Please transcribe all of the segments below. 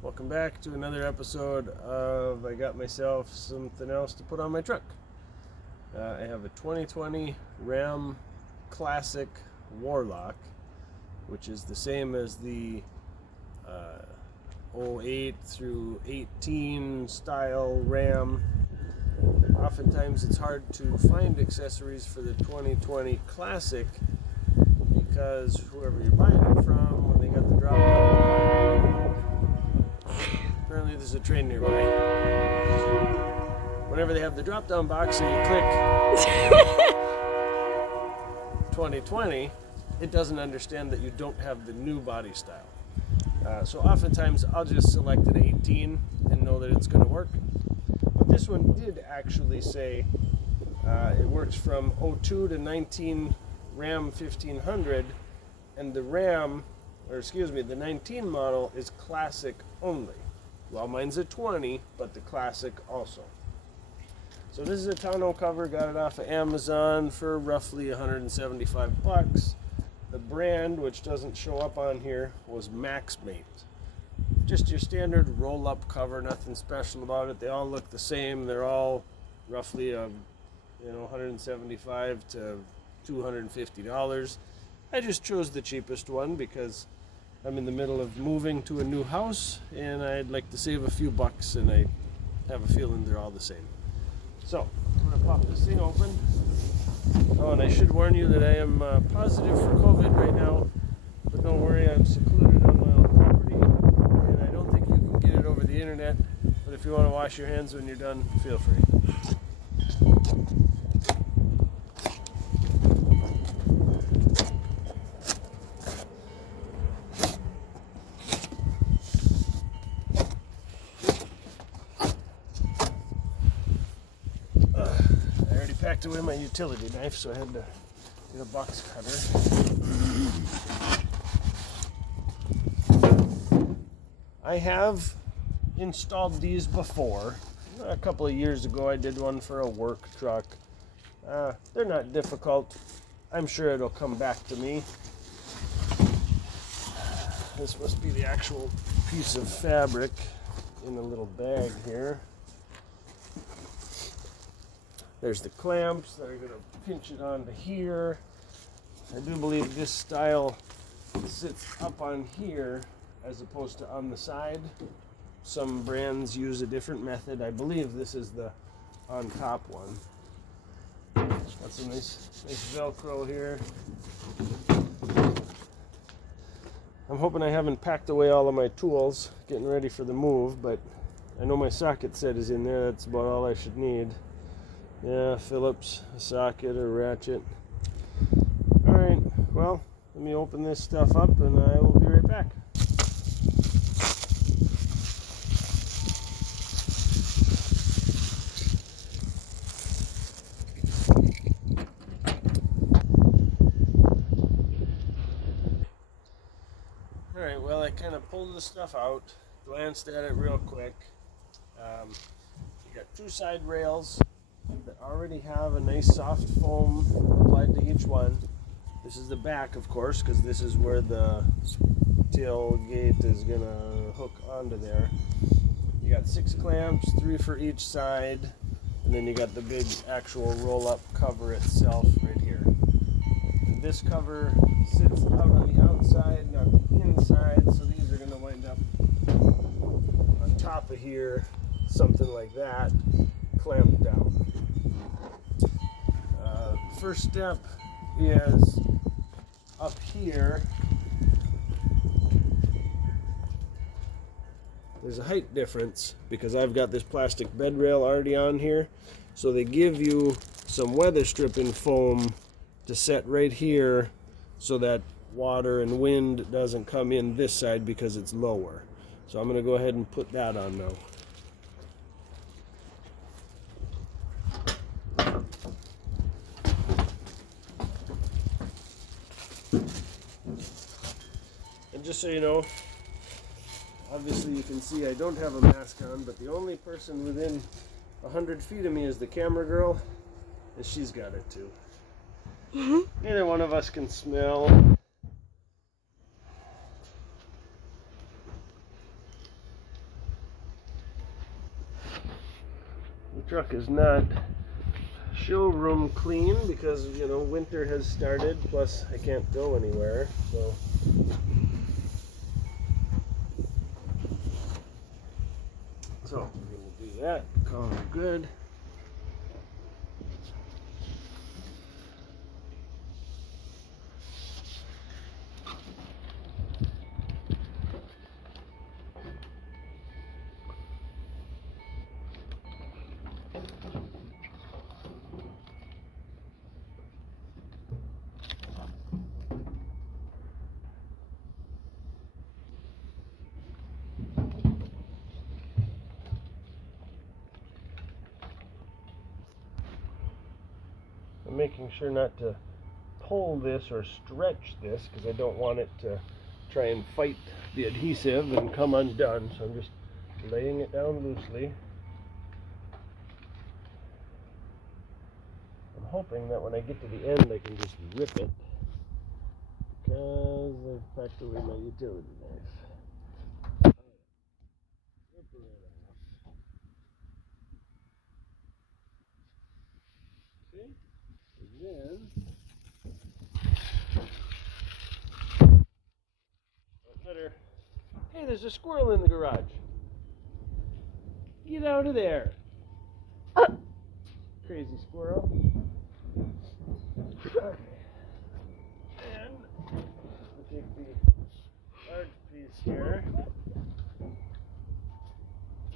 Welcome back to another episode of I got myself something else to put on my truck. I have a 2020 Ram Classic Warlock, which is the same as the 08 through 18 style Ram. Oftentimes it's hard to find accessories for the 2020 Classic because whoever you're buying it from, when they got the drop down, apparently there's a train nearby. Whenever they have the drop down box and you click 2020, it doesn't understand that you don't have the new body style. So oftentimes I'll just select an 18 and know that it's going to work. But this one did actually say it works from 02 to 19 Ram 1500, and the the 19 model is Classic only. Well, mine's a 20, but the Classic also. So this is a Tonneau cover, got it off of Amazon for roughly $175. The brand, which doesn't show up on here, was Maxmate. Just your standard roll-up cover, nothing special about it. They all look the same. They're all roughly $175 to $250. I just chose the cheapest one because I'm in the middle of moving to a new house and I'd like to save a few bucks, and I have a feeling they're all the same. So I'm going to pop this thing open. Oh, and I should warn you that I am positive for COVID right now, but don't worry, I'm secluded on my own property and I don't think you can get it over the internet, but if you want to wash your hands when you're done, feel free. Packed away my utility knife, so I had to get a box cutter. I have installed these before. A couple of years ago I did one for a work truck. They're not difficult. I'm sure it'll come back to me. This must be the actual piece of fabric in a little bag here. There's the clamps that are going to pinch it onto here. I do believe this style sits up on here as opposed to on the side. Some brands use a different method. I believe this is the on top one. Got some nice Velcro here. I'm hoping I haven't packed away all of my tools getting ready for the move, but I know my socket set is in there. That's about all I should need. Yeah, Phillips, a socket, a ratchet. Alright, well, let me open this stuff up and I will be right back. Alright, well, I kind of pulled the stuff out, glanced at it real quick. You got two side rails that already have a nice soft foam applied to each one. This is the back, of course, because this is where the tailgate is going to hook onto there. You got 6 clamps, 3 for each side, and then you got the big actual roll-up cover itself right here. And this cover sits out on the outside, not the inside, so these are going to wind up on top of here, something like that, clamped down. First step is up here. There's a height difference because I've got this plastic bed rail already on here, so they give you some weather stripping foam to set right here so that water and wind doesn't come in this side because it's lower. So I'm going to go ahead and put that on now. And just so you know, obviously you can see I don't have a mask on, but the only person within 100 feet of me is the camera girl, and she's got it too. Neither one of us can smell. truck is not showroom clean because, you know, winter has started, plus I can't go anywhere, so. So we're going to do that, call it good. I'm making sure not to pull this or stretch this because I don't want it to try and fight the adhesive and come undone, so I'm just laying it down loosely. I'm hoping that when I get to the end I can just rip it because I've packed away my utility knife. Rip it off. Okay, and then better. Hey, there's a squirrel in the garage. Get out of there. Crazy squirrel. Okay. And we'll take the large piece here.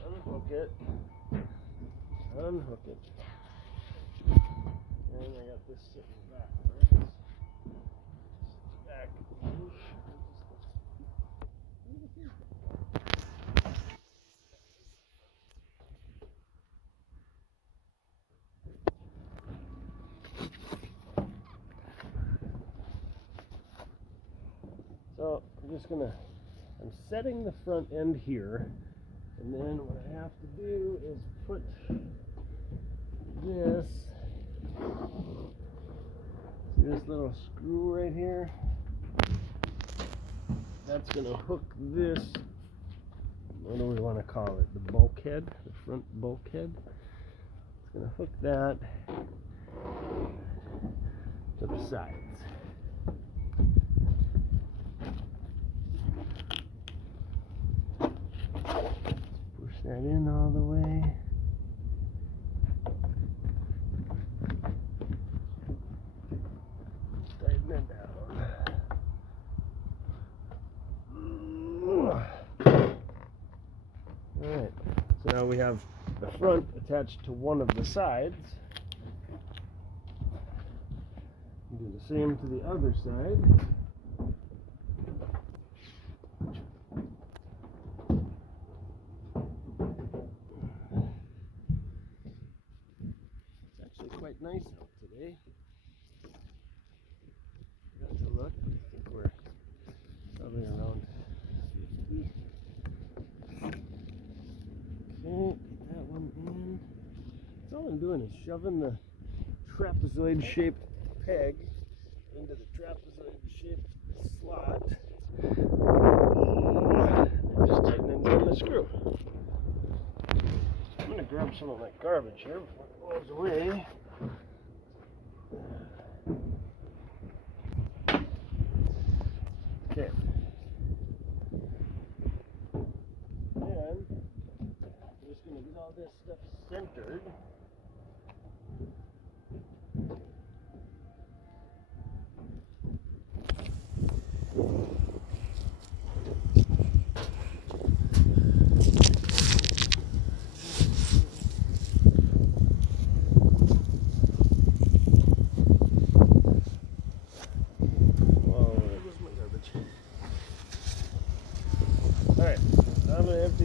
Unhook it. Unhook it. And I got this sitting backwards. Back. So I'm setting the front end here, and then what I have to do is put this little screw right here. That's going to hook this, what do we want to call it, the bulkhead, the front bulkhead. It's going to hook that to the sides. Push that in all the way. Tighten it down. Alright, so now we have the front attached to one of the sides. Do the same to the other side. Quite nice out today. Got to look. I think we're probably around 50. Okay, get that one in. So all I'm doing is shoving the trapezoid-shaped peg into the trapezoid-shaped slot. And just tightening down the screw. I'm going to grab some of my garbage here before it goes away. Okay. And I'm just going to get all this stuff centered.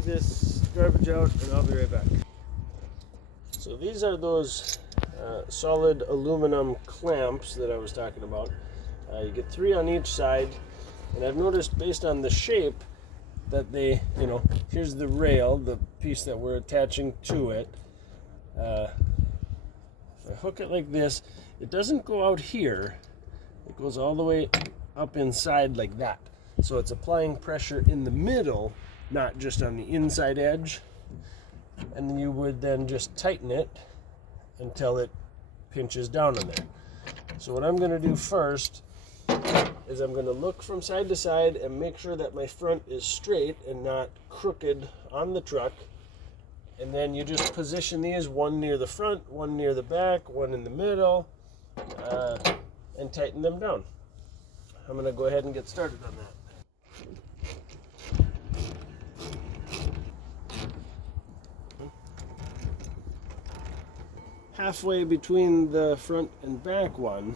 This garbage out and I'll be right back. So these are those solid aluminum clamps that I was talking about. You get 3 on each side, and I've noticed based on the shape that they, here's the rail, the piece that we're attaching to it. If I hook it like this, it doesn't go out here, it goes all the way up inside like that. So it's applying pressure in the middle, not just on the inside edge. and you would then just tighten it until it pinches down on there. So what I'm going to do first is I'm going to look from side to side and make sure that my front is straight and not crooked on the truck. And then you just position these, one near the front, one near the back, one in the middle, and tighten them down. I'm going to go ahead and get started on that. Halfway between the front and back one,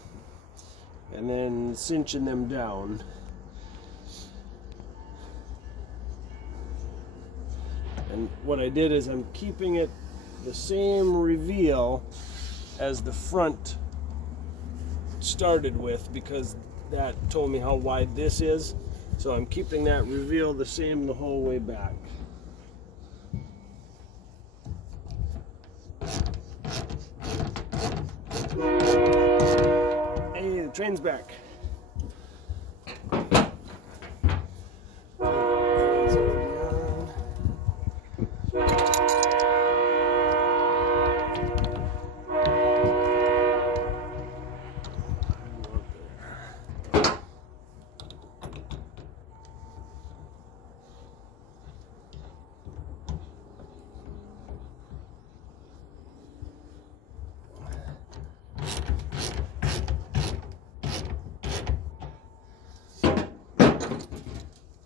and then cinching them down. And what I did is I'm keeping it the same reveal as the front started with, because that told me how wide this is. So I'm keeping that reveal the same the whole way back. Hey, the train's back.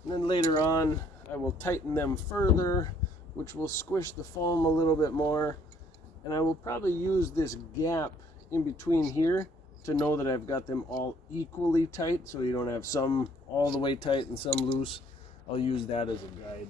And then later on, I will tighten them further, which will squish the foam a little bit more. And I will probably use this gap in between here to know that I've got them all equally tight, so you don't have some all the way tight and some loose. I'll use that as a guide.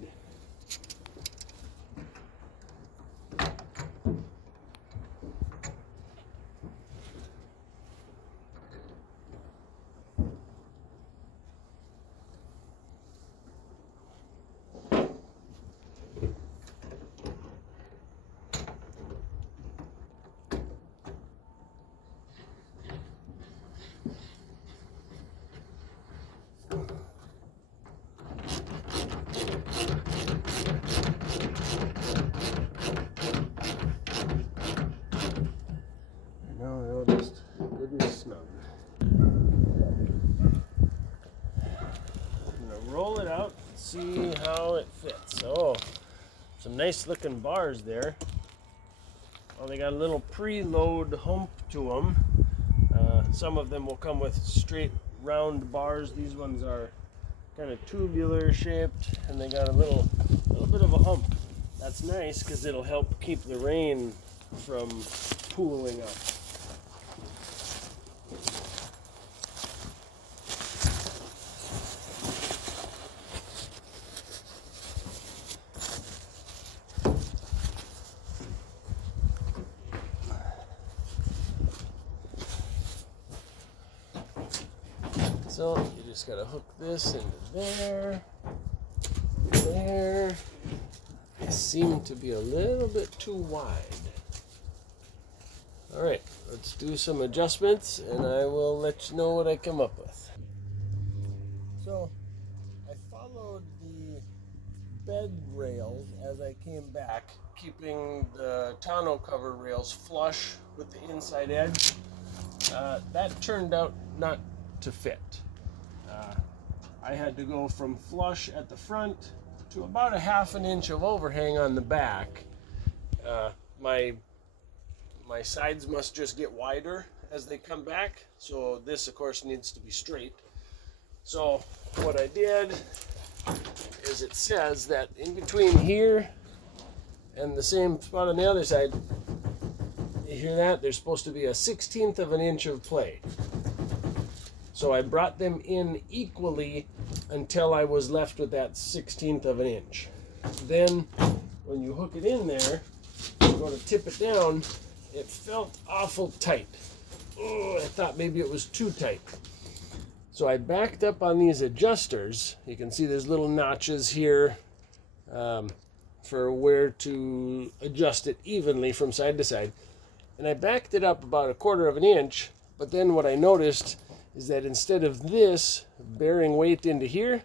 Roll it out, see how it fits. Oh, some nice looking bars there. Well, they got a little preload hump to them. Some of them will come with straight round bars. These ones are kind of tubular shaped, and they got a little bit of a hump. That's nice because it'll help keep the rain from pooling up. So you just gotta hook this into there, there. They seem to be a little bit too wide. All right, let's do some adjustments and I will let you know what I come up with. So I followed the bed rails as I came back, keeping the tonneau cover rails flush with the inside edge. That turned out not to fit. I had to go from flush at the front to about a ½ inch of overhang on the back. My sides must just get wider as they come back, so this of course needs to be straight. So what I did is, it says that in between here and the same spot on the other side, you hear that? There's supposed to be a 1/16 of an inch of play. So I brought them in equally until I was left with that 1/16 of an inch. Then when you hook it in there, you go to tip it down, it felt awful tight. Oh, I thought maybe it was too tight. So I backed up on these adjusters. You can see there's little notches here for where to adjust it evenly from side to side. And I backed it up about 1/4 of an inch, but then what I noticed is that instead of this bearing weight into here,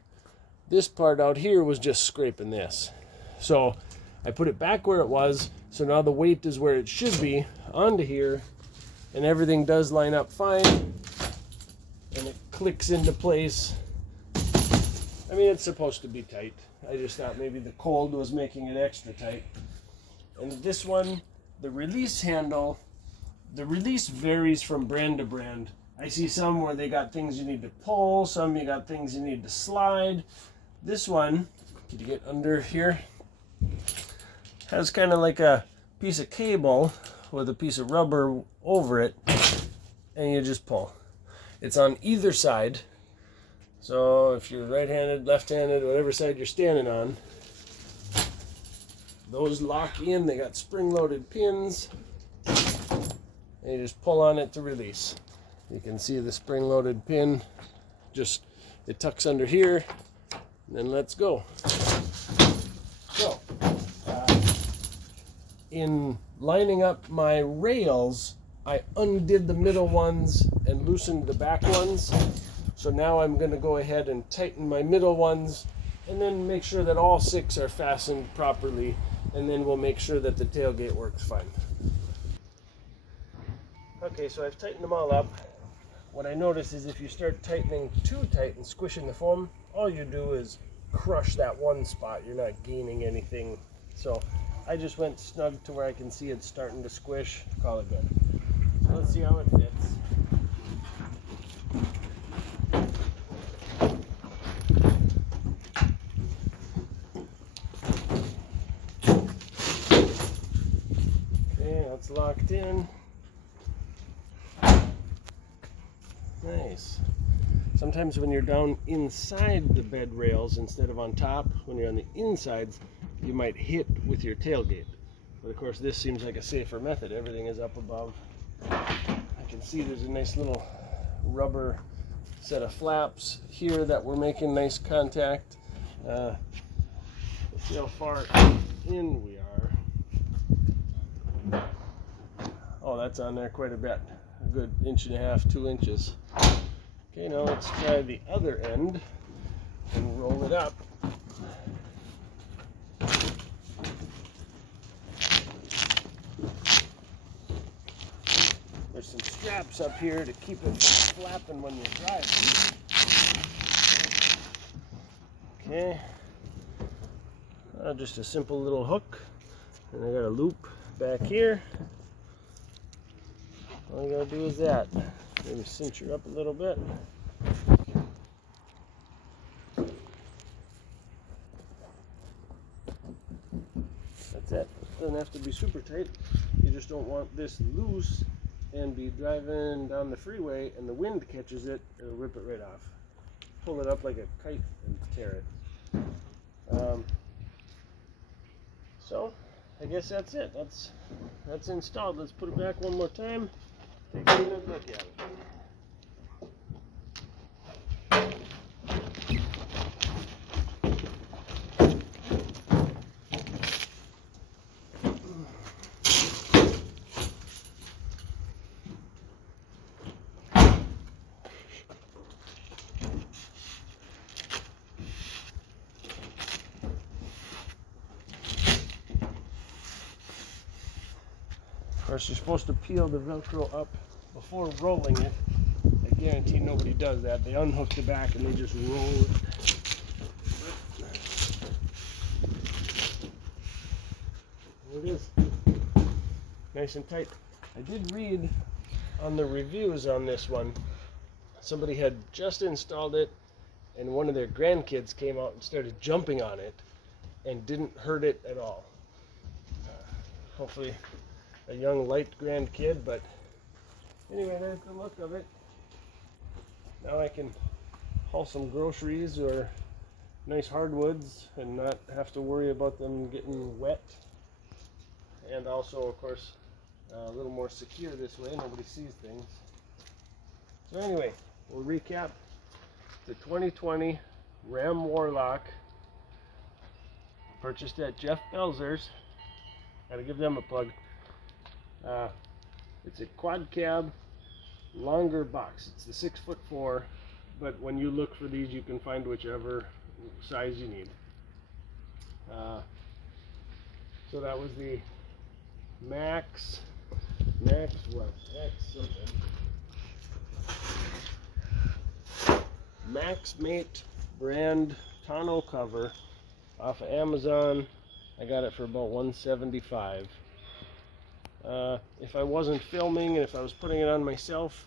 this part out here was just scraping this. So I put it back where it was, so now the weight is where it should be, onto here, and everything does line up fine, and it clicks into place. I mean, it's supposed to be tight. I just thought maybe the cold was making it extra tight. And this one, the release handle, the release varies from brand to brand. I see some where they got things you need to pull, some you got things you need to slide. This one, to get under here, has kind of like a piece of cable with a piece of rubber over it, and you just pull. It's on either side, so if you're right-handed, left-handed, whatever side you're standing on, those lock in. They got spring-loaded pins, and you just pull on it to release. You can see the spring-loaded pin, just it tucks under here, and then let's go. So, in lining up my rails, I undid the middle ones and loosened the back ones. So now I'm going to go ahead and tighten my middle ones, and then make sure that all 6 are fastened properly, and then we'll make sure that the tailgate works fine. Okay, so I've tightened them all up. What I notice is if you start tightening too tight and squishing the foam, all you do is crush that one spot. You're not gaining anything. So I just went snug to where I can see it's starting to squish. Call it good. So let's see how it fits. Okay, that's locked in. Nice. Sometimes when you're down inside the bed rails instead of on top, when you're on the insides, you might hit with your tailgate. But of course this seems like a safer method. Everything is up above. I can see there's a nice little rubber set of flaps here that we're making nice contact. Let's see how far in we are. Oh, that's on there quite a bit. A good 1.5 to 2 inches. Okay, now let's try the other end and roll it up. There's some straps up here to keep it from flapping when you're driving. Okay, just a simple little hook, and I got a loop back here. All I gotta do is that. Maybe cinch her up a little bit. That's it. Doesn't have to be super tight. You just don't want this loose and be driving down the freeway and the wind catches it, it'll rip it right off. Pull it up like a kite and tear it. So I guess that's it. That's installed. Let's put it back one more time. Take a good look at it. Of course, you're supposed to peel the Velcro up before rolling it. I guarantee nobody does that. They unhook the back and they just roll it. There it is. Nice and tight. I did read on the reviews on this one, somebody had just installed it and one of their grandkids came out and started jumping on it and didn't hurt it at all. Hopefully a young light grandkid, but anyway, there's the look of it. Now I can haul some groceries or nice hardwoods and not have to worry about them getting wet. And also, of course, a little more secure this way. Nobody sees things. So anyway, we'll recap the 2020 Ram Warlock. Purchased at Jeff Belzer's. Gotta give them a plug. It's a quad cab, longer box. It's the 6'4", but when you look for these, you can find whichever size you need. So that was the Max what? Max something. Max Mate brand tonneau cover off of Amazon. I got it for about $175. If I wasn't filming and if I was putting it on myself,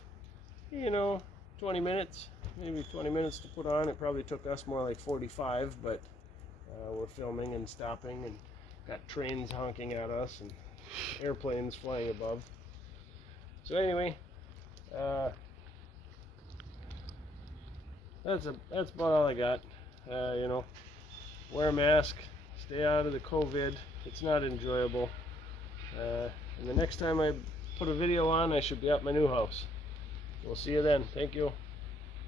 20 minutes, maybe 20 minutes to put on. It probably took us more like 45, but we're filming and stopping and got trains honking at us and airplanes flying above. So anyway, that's about all I got. Wear a mask, stay out of the COVID. It's not enjoyable. And the next time I put a video on, I should be at my new house. We'll see you then. Thank you.